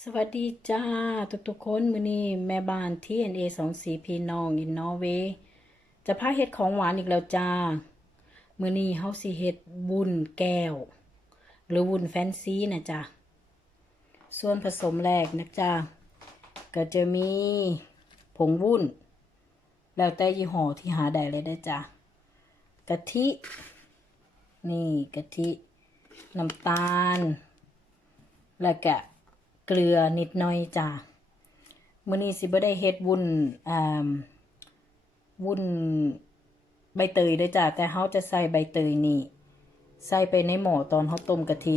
สวัสดีจ้า ทุกๆคนมื้อนี้แม่บ้านที่ NA สองสีพี่น้องอินนอร์เวย์จะพาเฮ็ดของหวานอีกแล้วจ้า มื้อนี้เฮาสิเฮ็ดวุ้นแก้ว หรือวุ้นแฟนซีนะจ้าส่วนผสมแรกนะจ้าก็จะมีผงวุ้น แล้วแต่ยี่ห้อที่หาได้เลยได้จ้ากะทิ นี่กะทิ น้ำตาล แล้วก็ เกลือนิดหน่อยจ้ะมื้อนี้สิบ่ได้เฮ็ดวุ้นอ่าวุ้นใบเตยด้วยจ้ะแต่เฮาจะใส่ใบเตยนี่ใส่ไปในหม้อตอนเฮาต้มกะทิ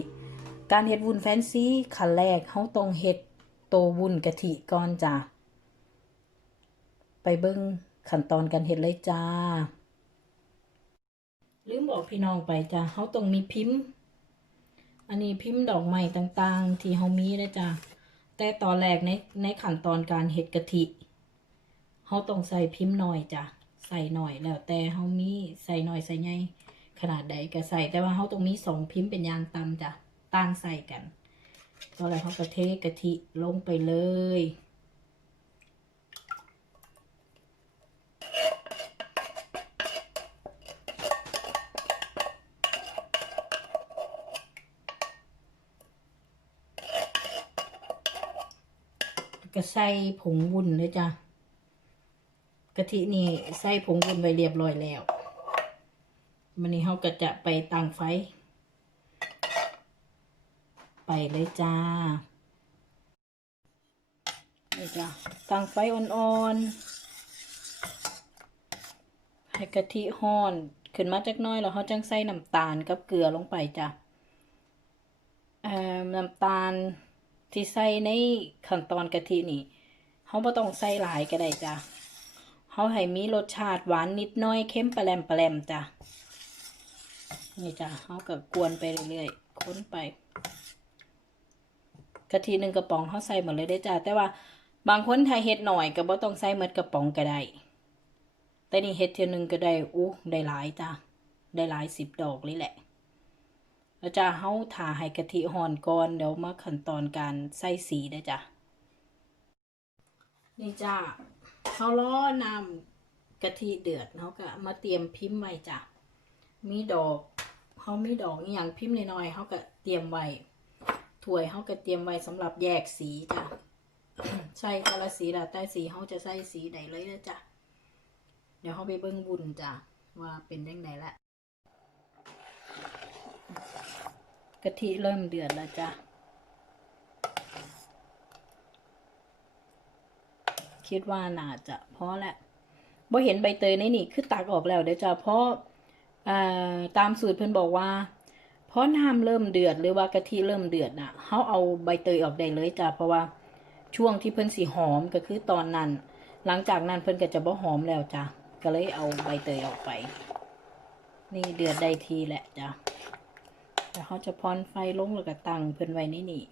การเฮ็ดวุ้นแฟนซีขั้นแรกเฮาต้องเฮ็ดโตววุ้นกะทิก่อนจ้ะไปเบิ่งขั้นตอนการเฮ็ดเลยจ้าลืมบอกพี่น้องไปจ้ะเฮาต้องมีพิมพ์ อันนี้พิมพ์ดอกไม้ต่างๆ ที่เฮามีนะจ๊ะแต่ตอนแรกในในขั้นตอนการเฮ็ดกะทิเฮาต้องใส่พิมพ์หน่อยจ้ะใส่หน่อยแล้วแต่เฮามีใส่หน่อยใส่ไงขนาดใดก็ใส่แต่ว่าเฮาต้องมีสองพิมพ์เป็นยางต่ำจ้ะต่างใส่กันตอนแรกเฮาก็เทกะทิลงไปเลย ก็ใส่ผงวุ้นเลยจ้ะกะทินี่ใส่ผงวุ้นไว้เรียบร้อยแล้วมันนี้เขาก็จะไปตั้งไฟ ไปเลยจ้านี่จ้ะตั้งไฟอ่อนๆ ให้กะทิห้อน ขึ้นมาจักน้อยแล้วเขาจังใส่น้ำตาลกับเกลือลงไปจ้ะเอ่อน้ำตาล ที่ใส่ในขั้นตอนกะทินี่เขาบ่ต้องใส่หลายก็ได้จ้ะเขาให้มีรสชาติหวานนิดน้อยเค็มปลาแรมปลาแรมจ้ะนี่จ้ะเขาก็กวนไปเรื่อยๆค้นไปกะทิหนึ่งกระป๋องเขาใส่หมดเลยได้จ้ะแต่ว่าบางคนถ้าเฮ็ดหน่อยก็บ่ต้องใส่หมดกระป๋องก็ได้ แต่นี่เฮ็ดเทียหนึงก็ได้อู้ได้หลายจ้ะได้หลายสิบดอกเลยแหละ แล้วจะเฮาถ่าให้กะทิห่อนก่อนเดี๋ยวมาขั้นตอนการใส่สีได้จ้ะนี่จ้าเฮาล้อนำกะทิเดือดเฮาก็มาเตรียมพิมพ์ไว้จ้ะมีดอกเฮามีดอกอีหยังพิมพ์น้อยๆเฮาก็เตรียมไว้ถ้วยเฮาก็เตรียมไว้สำหรับแยกสีจ้ะใส่แต่ละสีล้วแต่สีเฮาจะใส่สีใดเลยนะจ้ะเดี๋ยวเฮาไปเบิ่งบุญจ้ะว่าเป็นจังไดละ กะทิเริ่มเดือดแล้วจ้ะคิดว่าน่าจะเพราะแหละบ่เห็นใบเตยในนี่คือตักออกแล้วเด้อจ้ะเพราะตามสูตรเพิ่นบอกว่าเพราะน้ำเริ่มเดือดหรือว่ากะทิเริ่มเดือดน่ะเฮาเอาใบเตยออกได้เลยจ้ะเพราะว่าช่วงที่เพิ่นสิหอมก็คือตอนนั้น หลังจากนั้นเพิ่นก็จะบ่หอมแล้วจ้ะก็เลยเอาใบเตยออกไป นี่เดือดได้ทีแหละจ้ะ แล้วเขาจะพอนไฟลงแล้วก็ตั้งเพิ่อนไว้ในนี่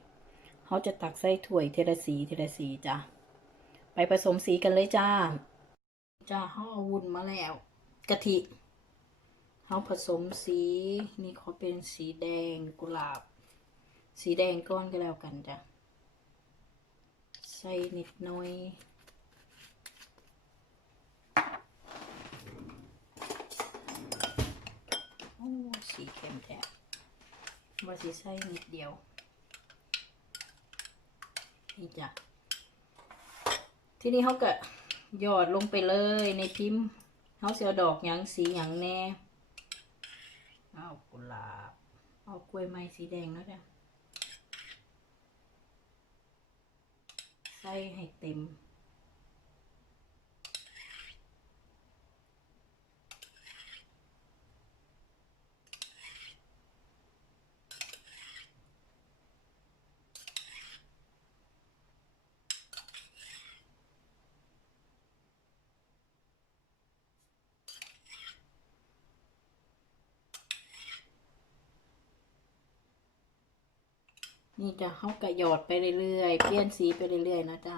เขาจะตักใส่ถ้วยเทละสีเทละสีจ้ะ ไปผสมสีกันเลยจ้า จ้าเขาเอาวุ้นมาแล้วกะทิเขาผสมสีนี่เขาเป็นสีแดงกุหลาบ สีแดงก้อนก็แล้วกันจ้ะ ใส่นิดหน่อยโอ้สีเข้มแท้ ว่าสิใส่นิดเดียว นี่จ้ะ ทีนี้เขาก็หยอดลงไปเลยในพิมพ์เขาเสียดอกหยังสีหยังแน่เอากุหลาบ เอากล้วยไม้สีแดงแล้วจ้ะใส่ให้เต็ม นี่จะเข้ากระหยอดไปเรื่อยๆ เปลี่ยนสีไปเรื่อยๆ นะจ้ะ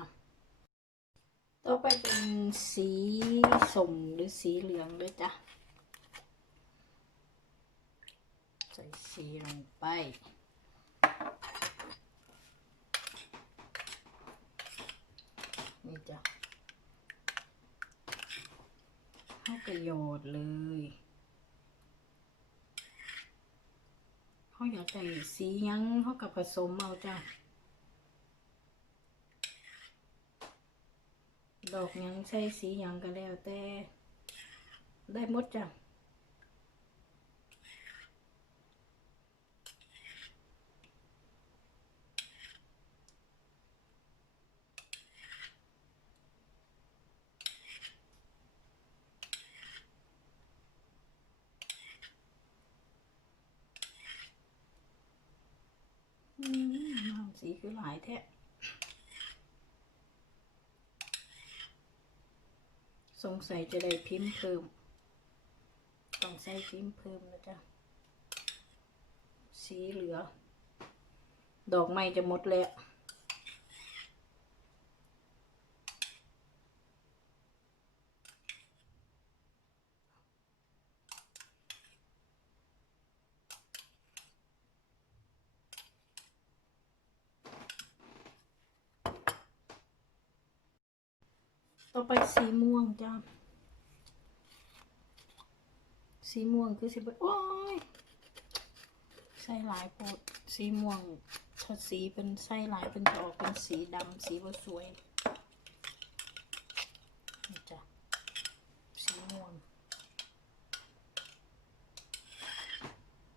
ต่อไปเป็นสีสมหรือสีเหลืองด้วยจ้ะ ใส่สีลงไปนี่จ้ะเข้ากระโยชน์เลย เขาอยากใส่สียังเขากับผสมเอาจ้ะ ดอกยังใส่สียังก็แล้วแต่ได้หมดจ้ะ อืมน้ำ สีคือหลายแท้สงสัยจะได้พิมพ์เพิ่ม ต้องใส่พิมพ์เพิ่มนะจ๊ะ สีเหลือ ดอกไม้จะหมดแล้ว ไปสีม่วงจ้าสีม่วงคือสีบโอ้ยใส่หลายโพดสีม่วงถ้าสีเป็นใส่หลายเป็นจะออกเป็นสีดำสีบสวยนี่จ้ะสีม่วง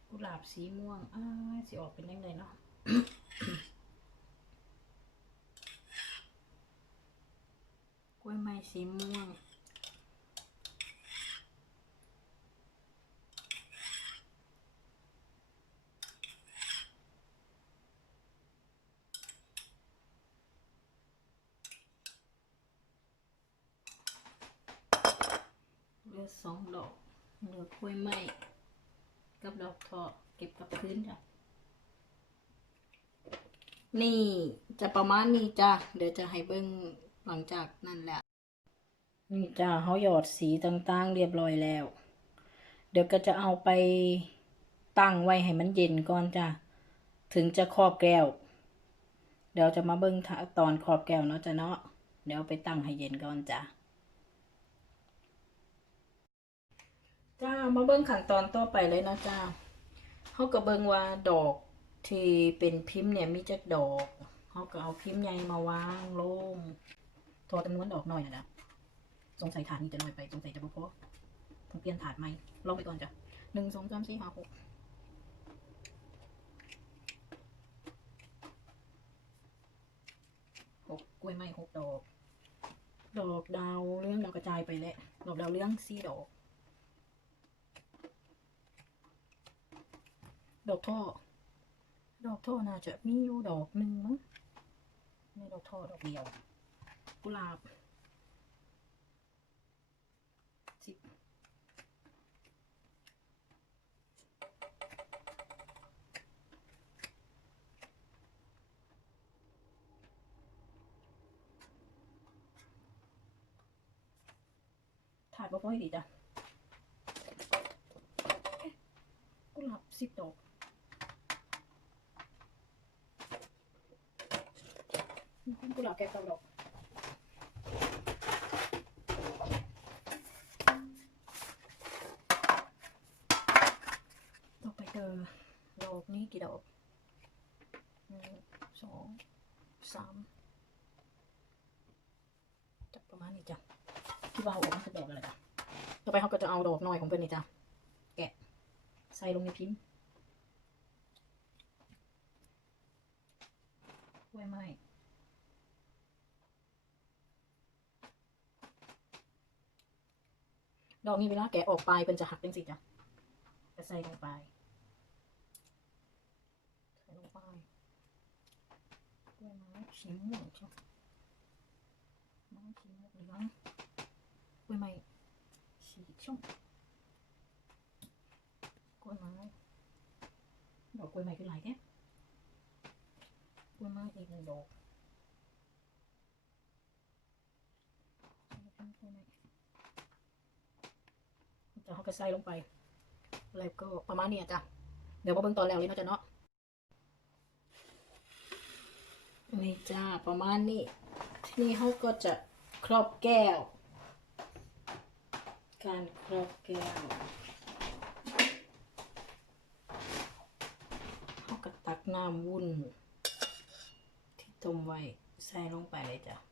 กุหลาบสีม่วงอ้าสีออกเป็นยังไงเนาะ กล้วยไม้ สีม่วง เหลือสองดอก เหลือกล้วยไม้กับดอกทอเก็บกับพื้นจ้ะนี่จะประมาณนี้จ้ะ เดี๋ยวจะให้เบิ้งหลังจากนั้นแหละ นี่จ้าเขาหยอดสีต่างๆ เรียบร้อยแล้ว เดี๋ยวก็จะเอาไปตั้งไว้ให้มันเย็นก่อนจ้ะถึงจะครอบแก้ว เดี๋ยวจะมาเบิ้งตอนครอบแก้วเนาะจ้ะเนาะ เดี๋ยวไปตั้งให้เย็นก่อนจ้ะจ้ามาเบิ้งขั้นตอนต่อไปเลยนะจ้าเขาก็เบิ้งว่าดอกที่เป็นพิมพ์เนี่ยมีจักดอกเขาก็เอาพิมพ์ใหญ่มาวางลงทอจำนวนดอกหน่อยนะจ๊ะ สงสัยถาดนี้จะน้อยไปสงสัยจะบ่พอต้องเปลี่ยนถาดใหม่ลองไปก่อนจ้ะหนึ่งสองสามสี่ห้าหกหกกล้วยไม้หกดอก ดอกดาวเรื่องดาวกระจายไปแล้วดอกดาวเรื่องสี่ดอก ดอกท่อ ดอกท่อน่าจะมีอยู่ดอกหนึ่งมั้งนี่ดอกท่อดอกเดียวกุหลาบ ถ่ายบ่ค่อยดีจ้ะกุหลาบสิบดอกกุหลาบแก้วเก้าดอกต่อไปเจอดอกนี้กี่ดอกหนึ่งสองสามจับประมาณนี้จ้ะ คิดว่าเอาออกมาสักดอกอะไรจ้ะต่อไปเขาก็จะเอาดอกน้อยของเพื่อนนี่จ้ะแกะใส่ลงในพิมพ์กล้วยไม้ดอกนี้เวลาแกะออกไปเป็นจะหักเป็นสิจ้ะก็ใส่ลงไปใส่ลงไปกล้วยไม้สีม่วงจ้ะไม้สีม่วงเหลือง กล้วยไม้สีส้มกล้วยไม้ดอกกล้วยไม้คือหลายแท้กล้วยไม้อีกหนึ่งดอกใส่ลงไปกล้วยไม้จะเขาก็ใส่ลงไป แล้วก็ประมาณนี้อะจ้ะ เดี๋ยวมาเบิ่งตอนแล้วเลยเนาะจ้ะเนาะนี่จ้าประมาณนี้ทีนี้เขาก็จะครอบแก้วก็การครอบแก้วเขาก็ตักน้ำวุ้น ที่ต้มไว้ใส่ลงไปเลยจ้ะ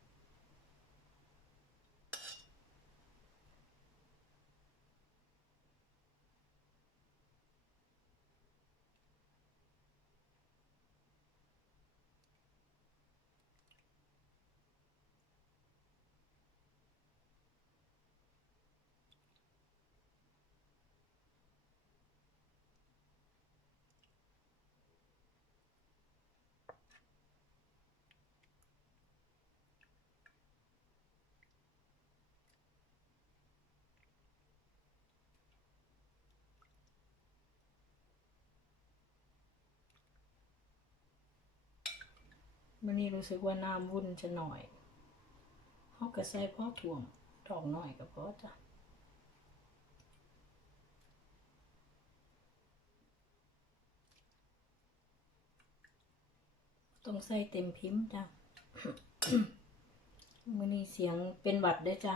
มื่อนี้รู้สึกว่าน้ำวุ่นจะหน่อยเขากระใส่พ่อถ่วงดอกหน่อยก็พอจ้ะต้องใส่เต็มพิมพ์จ้ะ มื่อนี้เสียงเป็นหวัดได้วยจ้ะ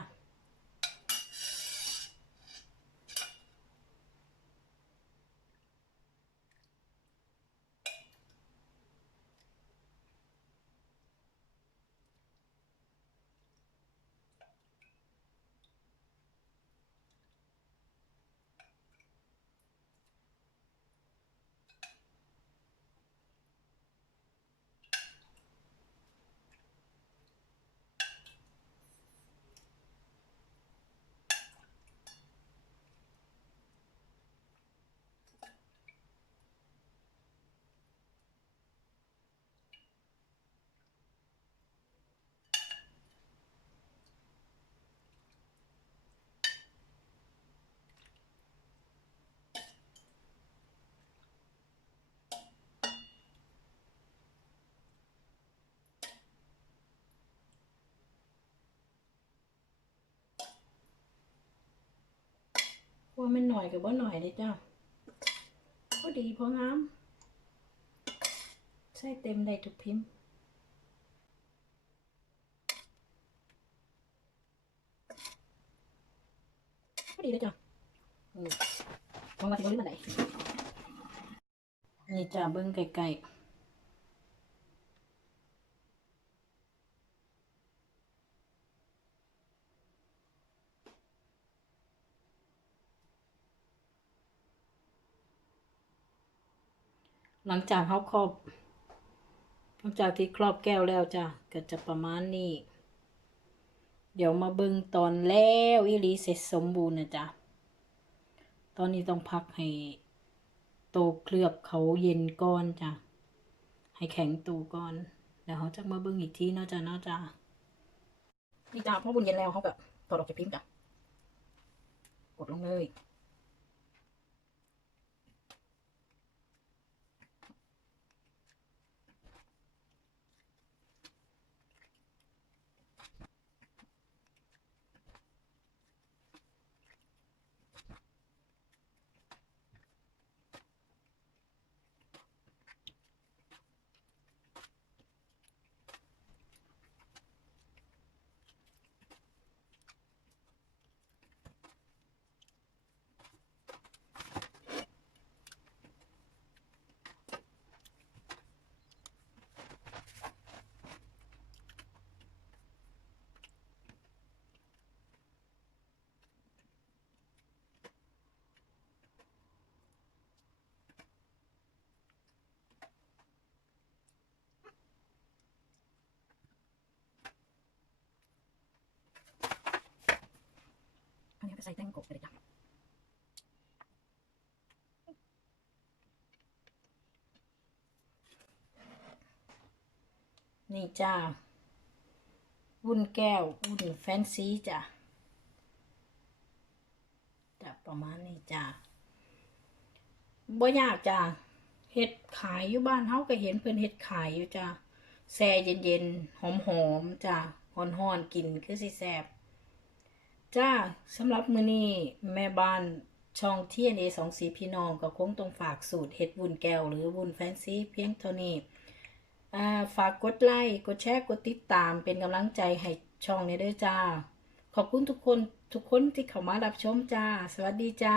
ว่ามันหน่อยกับว่าหน่อยเลยจ้ะพอดีพองามใส่เต็มได้ทุกพิมพ์พอดีเลยจ้ะอืมมองมาที่บริษัทไหนนี่จ้ะเบิ้งไกลๆ หลังจากเขาครอบ หลังจากที่ครอบแก้วแล้วจ้ะก็จะประมาณนี้ เดี๋ยวมาเบิ่งตอนแล้วอีลีเสร็จสมบูรณ์นะจ๊ะ ตอนนี้ต้องพักให้โตเคลือบเขาเย็นก่อนจ้ะ ให้แข็งตัวก่อน แล้วเขาจะมาเบิ่งอีกทีเนาะจ้ะเนาะจ้ะนี่จ้ะพอบุญเย็นแล้วเขาก็ถอดออกจากพิมพ์จ้ะกดลงเลย อันนี้ก็ใส่แตงกบไปเลยจ้ะนี่จ้าวุ้นแก้ววุ้นแฟนซีจ้ะจะประมาณนี้จ้าบ่ยากจ้าเฮ็ดขายอยู่บ้านเฮาก็เห็นเพิ่นเฮ็ดขายอยู่จ้าแซ่เย็นๆหอมๆจ้าฮ้อนๆกินคือสิแซ่บ จ้าสำหรับมือนี้แม่บ้านช่อง TNA สองสีพี่น้องก็คงต้องฝากสูตรเห็ดวุ้นแก้วหรือวุ้นแฟนซีเพียงเท่านี้ฝากกดไลค์กดแชร์กดติดตามเป็นกำลังใจให้ช่องนี้ด้วยจ้า ขอบคุณทุกคนทุกคนที่เข้ามารับชมจ้า สวัสดีจ้า